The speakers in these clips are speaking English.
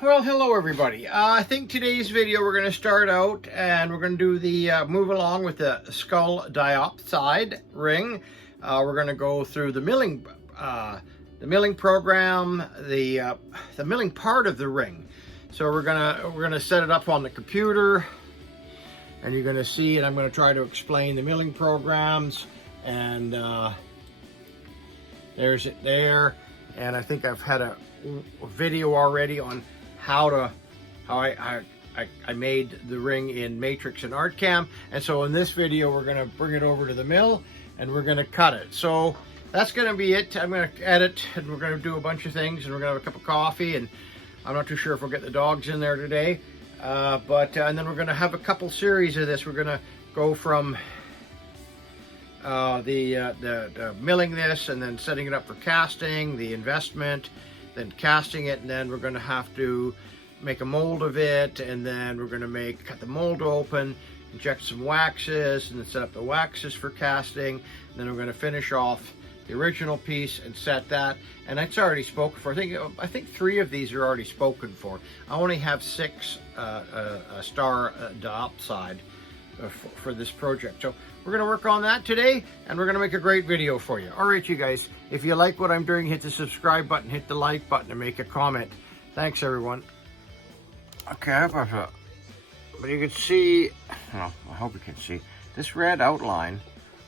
Well, hello everybody. I think today's video we're going to start out and we're going to do the move along with the skull diopside ring. We're going to go through the milling program, the milling part of the ring. So we're gonna set it up on the computer, and you're going to see, and I'm going to try to explain the milling programs. And there's it there. And I think I've had a video already on how I made the ring in Matrix and Artcam. And so in this video, we're gonna bring it over to the mill and we're gonna cut it. So that's gonna be it. I'm gonna edit and we're gonna do a bunch of things and we're gonna have a cup of coffee, and I'm not too sure if we'll get the dogs in there today. And then we're gonna have a couple series of this. We're gonna go from the milling this and then setting it up for casting, the investment, then casting it, and then we're going to have to make a mold of it, and then we're going to cut the mold open, inject some waxes, and then set up the waxes for casting, and then we're going to finish off the original piece and set that. And it's already spoken for. I think 3 of these are already spoken for. I only have 6 star diopside for this project. So we're going to work on that today, and we're going to make a great video for you. All right, you guys, if you like what I'm doing, hit the subscribe button, hit the like button, and make a comment. Thanks, everyone. Okay, but you can see, well, I hope you can see, this red outline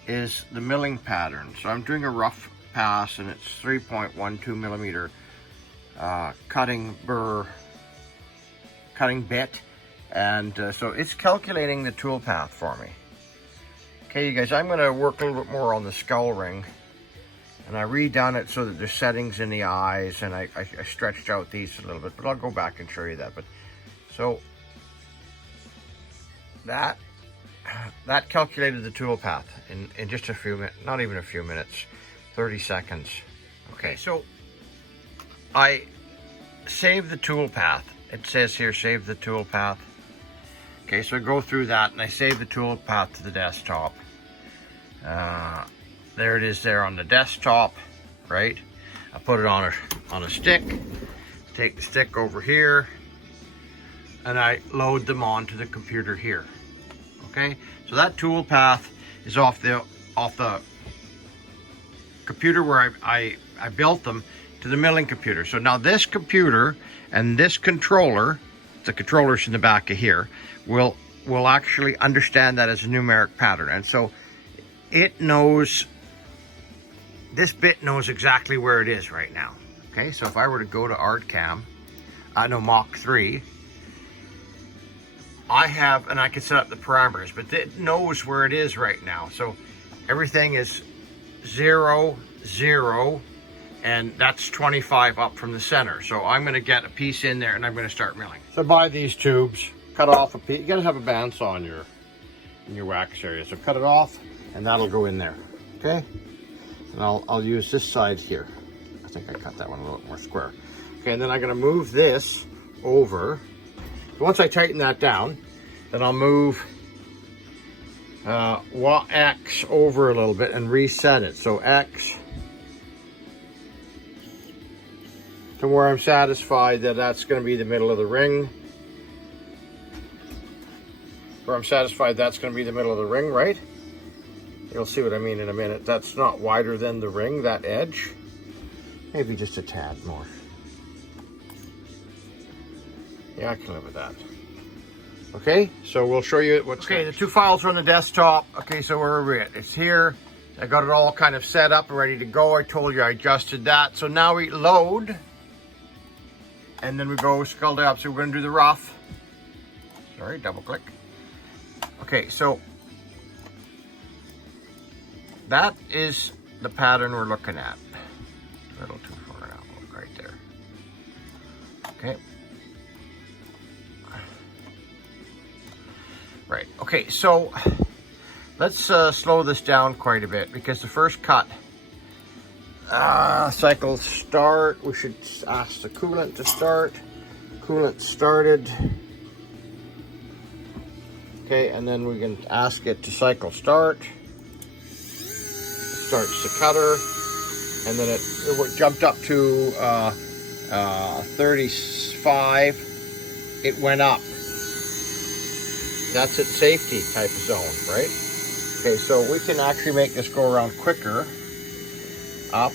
is the milling pattern. So I'm doing a rough pass, and it's 3.12 millimeter cutting bit. And so it's calculating the tool path for me. Okay, you guys, I'm going to work a little bit more on the skull ring. And I redone it so that there's settings in the eyes, and I stretched out these a little bit, but I'll go back and show you that. But so that calculated the tool path in just a few minutes, not even a few minutes, 30 seconds. Okay, so I saved the tool path. It says here, save the tool path. Okay, so I go through that and I save the tool path to the desktop. There it is there on the desktop, right? I put it on a stick, take the stick over here, and I load them onto the computer here. Okay, so that tool path is off the computer where I built them to the milling computer. So now this computer and this controller, the controller's in the back of here, will actually understand that as a numeric pattern. And so it knows, this bit knows exactly where it is right now. Okay, so if I were to go to Artcam, Mach 3, and I can set up the parameters, but it knows where it is right now. So everything is 0, 0, and that's 25 up from the center. So I'm going to get a piece in there and I'm going to start milling. So buy these tubes, cut off a piece. You got to have a bandsaw in your wax area. So cut it off and that'll go in there. Okay. And I'll use this side here. I think I cut that one a little more square. Okay. And then I'm going to move this over. So once I tighten that down, then I'll move X over a little bit and reset it. So X to where I'm satisfied that that's going to be the middle of the ring. Where I'm satisfied that's going to be the middle of the ring, right? You'll see what I mean in a minute. That's not wider than the ring, that edge. Maybe just a tad more. Yeah, I can live with that. Okay, so we'll show you what's okay. Next. The 2 files are on the desktop. Okay, so where are we at? It's here. I got it all kind of set up and ready to go. I told you I adjusted that. So now we load. And then we go skull diopside. So we're going to do the rough. Sorry, double click. Okay, so that is the pattern we're looking at. A little too far out, right there. Okay. Right, okay, so let's slow this down quite a bit, because the first cut, cycle start, we should ask the coolant to start. Coolant started. Okay, and then we can ask it to cycle start. Starts the cutter, and then it jumped up to 35, it went up. That's its safety type of zone, right? Okay, so we can actually make this go around quicker, up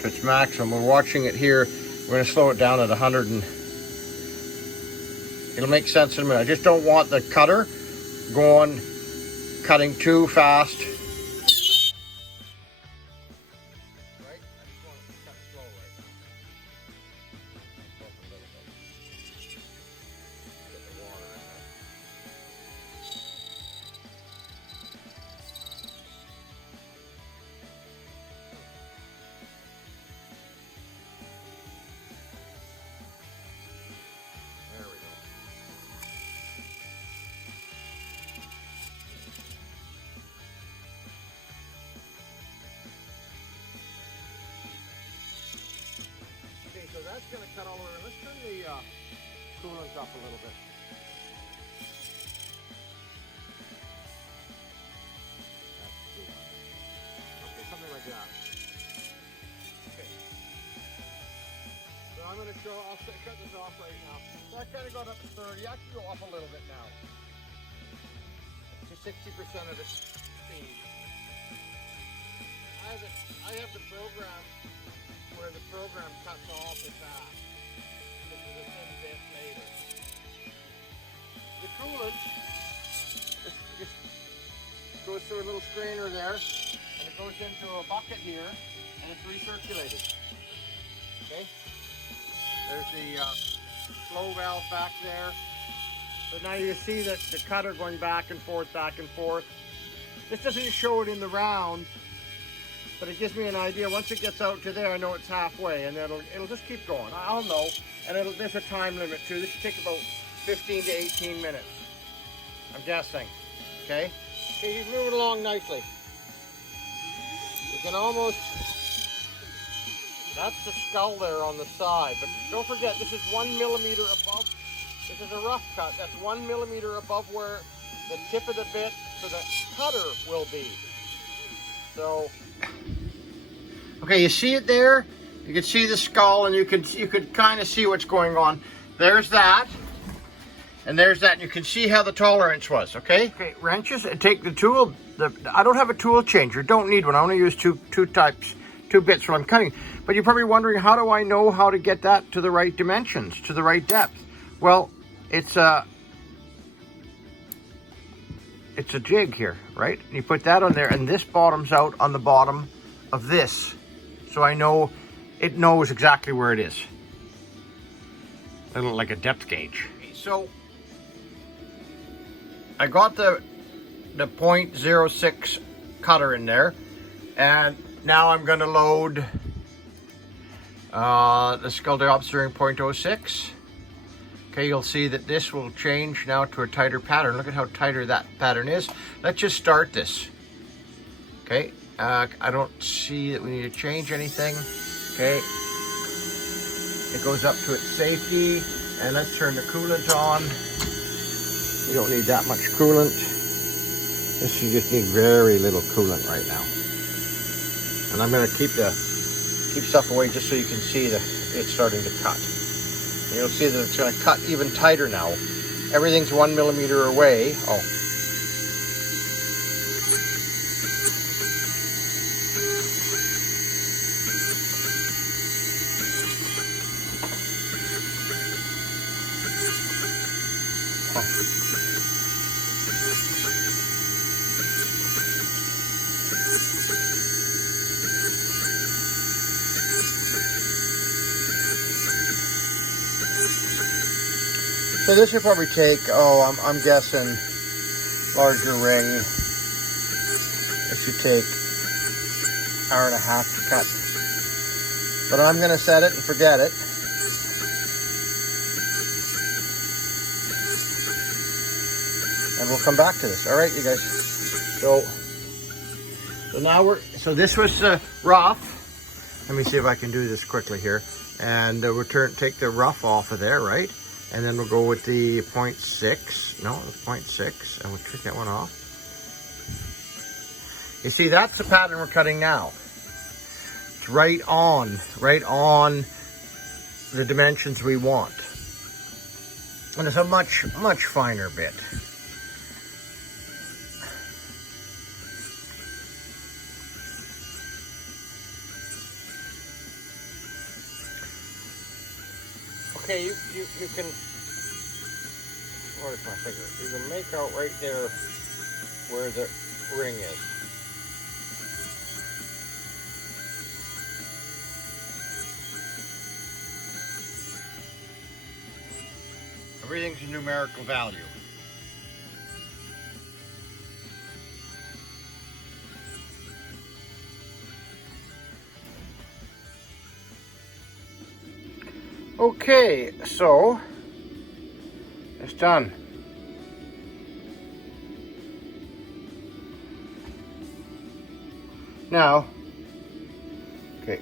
to its maximum. We're watching it here. We're going to slow it down at 100 and it'll make sense in a minute. I just don't want the cutter cutting too fast. Right? I just want it to cut slow right now. Up a little bit. Get the water in there. There we go. Okay, so that's going to cut all the way around. Let's turn the coolant up a little bit. That's too high. Okay, something like that. Okay. So I'm going to I'll cut this off right now. So I kind of got up to 30. I can go up a little bit now. To 60% of the speed. I have the program where the program cuts off the fast. This is a thin bit later. The coolant just goes through a little strainer there, and it goes into a bucket here, and it's recirculated. Okay? There's the flow valve back there. So now you see that the cutter going back and forth, back and forth. This doesn't show it in the round, but it gives me an idea. Once it gets out to there, I know it's halfway, and it'll just keep going. I'll know, and there's a time limit too. This should take about 15 to 18 minutes. I'm guessing. Okay. Okay, he's moving along nicely. You can almost. That's the skull there on the side, but don't forget this is 1 millimeter above. This is a rough cut. That's 1 millimeter above where the tip of the bit for the cutter will be. So. Okay, you see it there? You can see the skull, and you could kind of see what's going on. There's that, and there's that. And you can see how the tolerance was. Okay. Okay, wrenches. Take the tool. I don't have a tool changer. Don't need one. I only use two bits when I'm cutting. But you're probably wondering, how do I know how to get that to the right dimensions, to the right depth? Well, it's a jig here, right? And you put that on there, and this bottoms out on the bottom of this. So I know it knows exactly where it is. A little like a depth gauge. So I got the 0.06 cutter in there, and now I'm going to load the skull diopter 0.06. Okay, you'll see that this will change now to a tighter pattern. Look at how tighter that pattern is. Let's just start this. Okay, I don't see that we need to change anything. Okay, it goes up to its safety, and let's turn the coolant on. You don't need that much coolant. This, you just need very little coolant right now. And I'm going to keep stuff away just so you can see that it's starting to cut. And you'll see that it's going to cut even tighter now. Everything's 1 millimeter away. Oh. So this would probably take, I'm guessing, larger ring. It should take an hour and a half to cut. But I'm going to set it and forget it. And we'll come back to this. All right, you guys. So now so this was rough. Let me see if I can do this quickly here. And we'll take the rough off of there, right? And then we'll go with the 0.6. No, the 0.6. And we'll take that one off. You see, that's the pattern we're cutting now. it's right on the dimensions we want. And it's a much finer bit. Okay, you can, where's my finger? You can make out right there where the ring is. Everything's a numerical value. Okay, so it's done. Now, okay,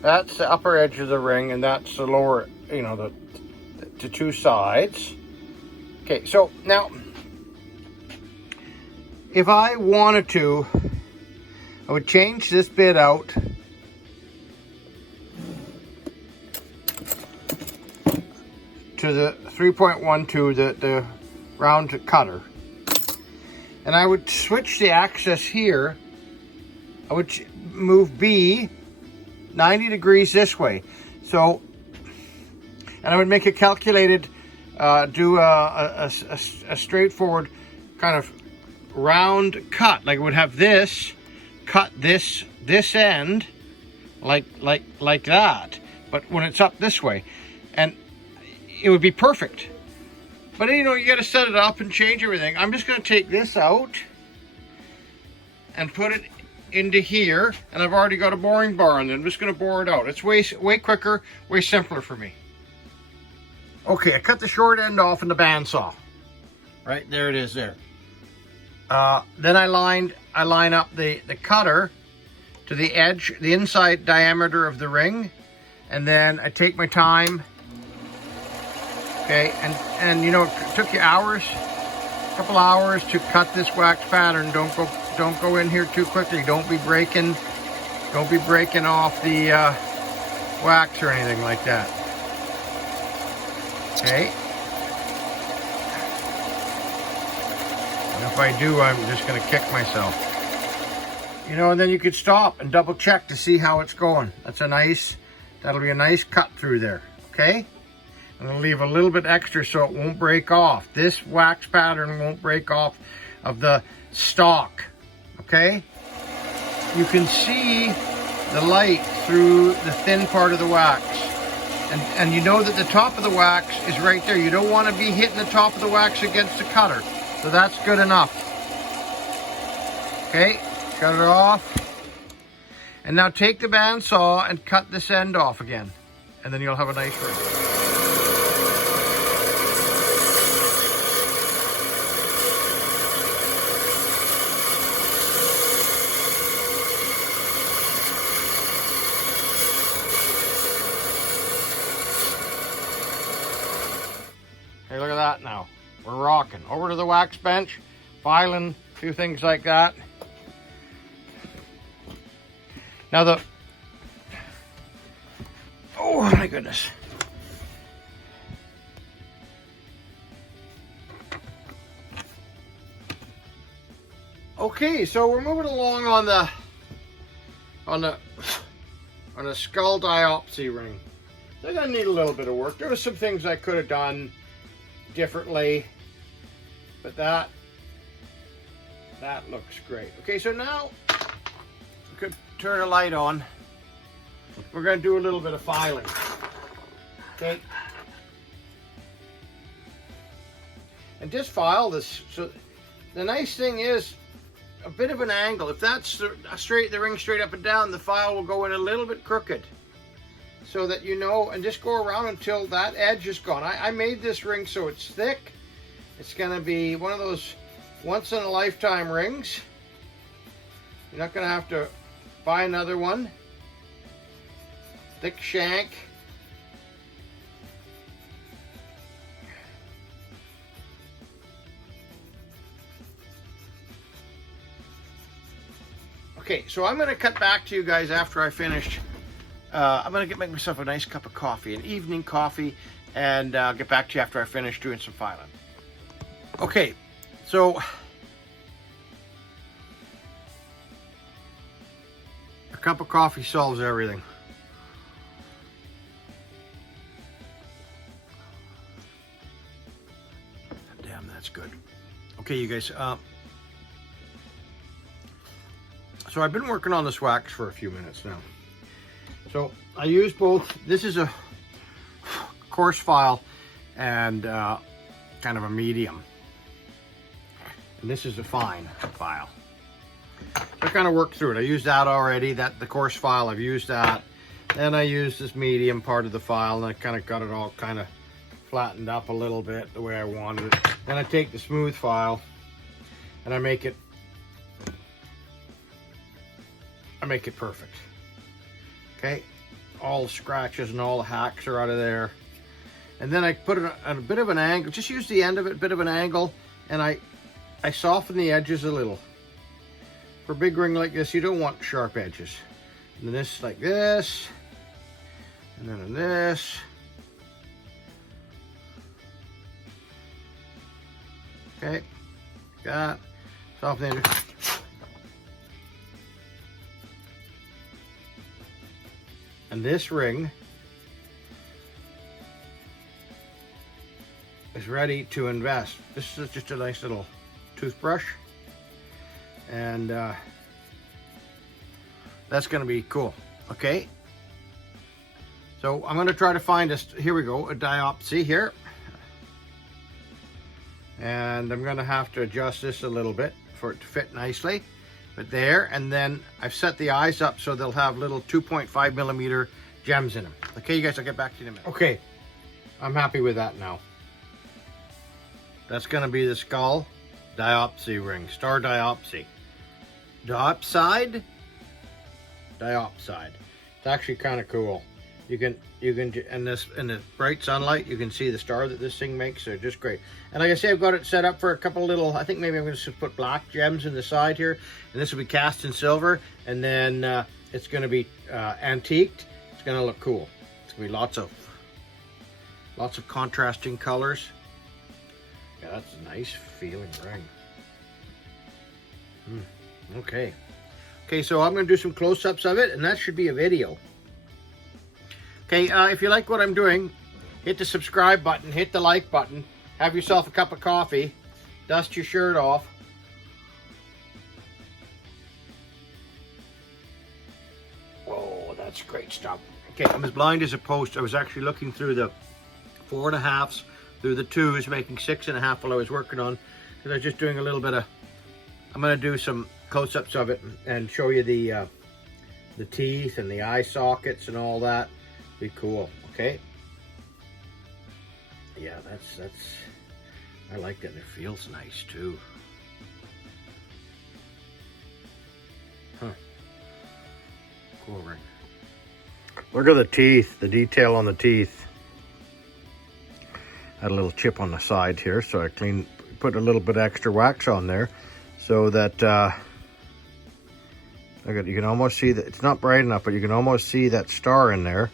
that's the upper edge of the ring, and that's the lower, you know, the two sides. Okay, so now, if I wanted to, I would change this bit out to the 3.12, the round cutter. And I would switch the axis here. I would move B 90 degrees this way. So, and I would make a calculated, do a straightforward kind of round cut. Like it would have this, cut this end, like that. But when it's up this way. And it would be perfect. But you know, you got to set it up and change everything. I'm just going to take this out and put it into here, and I've already got a boring bar on there. I'm just going to bore it out. It's way quicker, way simpler for me. Okay, I cut the short end off in the bandsaw. Right there it is there. Then I line up the cutter to the edge, the inside diameter of the ring, and then I take my time. Okay, and you know, it took you hours, a couple hours to cut this wax pattern. Don't go in here too quickly. Don't be breaking off the wax or anything like that. Okay. And if I do, I'm just going to kick myself. You know, and then you could stop and double check to see how it's going. That'll be a nice cut through there. Okay. I'm going to leave a little bit extra so it won't break off. This wax pattern won't break off of the stock, okay? You can see the light through the thin part of the wax. And you know that the top of the wax is right there. You don't want to be hitting the top of the wax against the cutter. So that's good enough. Okay, cut it off. And now take the bandsaw and cut this end off again. And then you'll have a nice ring. Hey, look at that now. We're rocking. Over to the wax bench, filing, a few things like that. Now oh my goodness. Okay, so we're moving along on the skull diopsy ring. They're gonna need a little bit of work. There were some things I could have done differently, but that looks great. Okay, so now we could turn a light on. We're going to do a little bit of filing. Okay, and just file this. So the nice thing is a bit of an angle. If that's the ring straight up and down, the file will go in a little bit crooked, so that you know, and just go around until that edge is gone. I made this ring so it's thick. It's going to be one of those once in a lifetime rings. You're not going to have to buy another one. Thick shank. Okay, so I'm gonna cut back to you guys after I finished. I'm gonna make myself a nice cup of coffee, an evening coffee, and get back to you after I finish doing some filing. Okay, so a cup of coffee solves everything. Damn, that's good. Okay, you guys. So I've been working on this wax for a few minutes now. So I use both. This is a coarse file and kind of a medium. And this is a fine file. So I kind of worked through it. I used that already, the coarse file, I've used that. Then I used this medium part of the file, and I kind of got it all kind of flattened up a little bit the way I wanted it. Then I take the smooth file and I make it perfect. Okay, all the scratches and all the hacks are out of there. And then I put it at a bit of an angle, just use the end of it, a bit of an angle, and I soften the edges a little. For a big ring like this, you don't want sharp edges. And then this like this, and then in this. Okay, got soften the edges. And this ring is ready to invest. This is just a nice little toothbrush, and that's going to be cool. Okay, so I'm going to try to find here we go, a diopsy here, and I'm going to have to adjust this a little bit for it to fit nicely. But there, and then I've set the eyes up so they'll have little 2.5 millimeter gems in them. Okay, you guys, I'll get back to you in a minute. Okay, I'm happy with that now. That's going to be the skull diopsy ring, star diopsy. Diopside? Diopside. It's actually kind of cool. You can in the bright sunlight, you can see the star that this thing makes. So just great. And like I say, I've got it set up for a couple little, I think maybe I'm going to put black gems in the side here, and this will be cast in silver, and then it's going to be antiqued. It's going to look cool. It's going to be lots of contrasting colors. Yeah, that's a nice feeling ring. Okay, so I'm going to do some close-ups of it, and that should be a video. Okay, if you like what I'm doing, hit the subscribe button, hit the like button, have yourself a cup of coffee, dust your shirt off. Oh, that's great stuff. Okay, I'm as blind as a post. I was actually looking through the 4.5s, through the 2s, making 6.5 while I was working on, because I was just doing a little bit of, I'm going to do some close-ups of it and show you the teeth and the eye sockets and all that. Be cool. Okay, yeah, that's I like that, and it feels nice too. Cool ring. Look at the teeth, the detail on the teeth. Had a little chip on the side here, so I put a little bit extra wax on there so that look at, you can almost see that it's not bright enough, but you can almost see that star in there.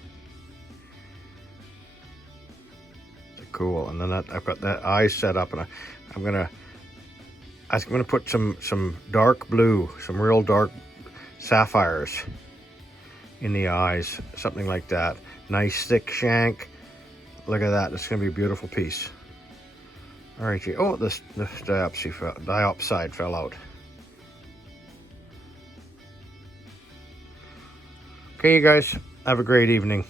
Cool. And then I've got that eye set up, and I'm gonna put some dark blue, some real dark sapphires in the eyes, something like that. Nice thick shank. Look at that. It's gonna be a beautiful piece. All right, oh, this diopside fell out. Okay, you guys, have a great evening.